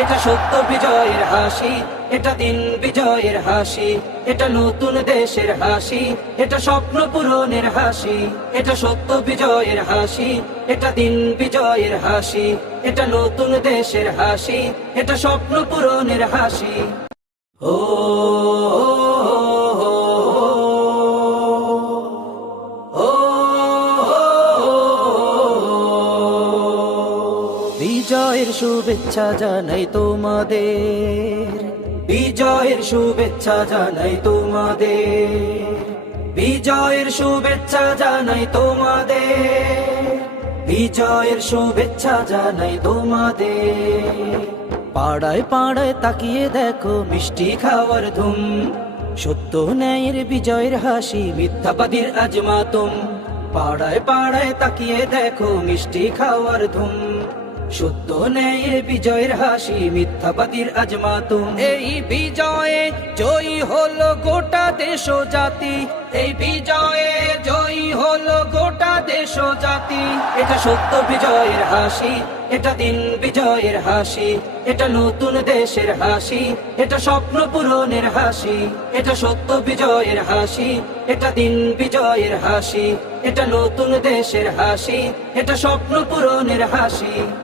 এটা সত্য বিজয়ের হাসি, এটা দিন বিজয়ের হাসি, এটা নতুন দেশের হাসি, এটা স্বপ্ন পূরণের হাসি। এটা সত্য বিজয়ের হাসি, এটা দিন বিজয়ের হাসি, এটা নতুন দেশের হাসি, এটা স্বপ্ন পূরণের হাসি। ও বিজয়ের শুভেচ্ছা জানাই তোমাদের, বিজয়ের শুভেচ্ছা জানাই তোমাদের, বিজয়ের শুভেচ্ছা জানাই তোমাদের, বিজয়ের শুভেচ্ছা জানাই তোমাদের। পাড়ায় পাড়ায় তাকিয়ে দেখো মিষ্টি খাওয়ার ধুম, সত্য ন্যায়ের বিজয়ের হাসি, মিথ্যাবাদীর আজ মাতম। পাড়ায় পাড়ায় তাকিয়ে দেখো মিষ্টি খাওয়ার ধুম, সত্য ন্যায়ের বিজয়ের হাসি, মিথ্যাবাদীর আজ মাতম। এই বিজয়ে জয়ী হলো গোটা দেশ ও জাতি, এই বিজয়ে জয়ী হলো গোটা দেশ ও জাতি। এটা সত্য বিজয়ের হাসি, এটা দিন বিজয়ের হাসি, এটা নতুন দেশের হাসি, এটা স্বপ্ন পূরণের হাসি। এটা সত্য বিজয়ের হাসি, এটা দিন বিজয়ের হাসি, এটা নতুন দেশের হাসি, এটা স্বপ্ন পূরণের হাসি।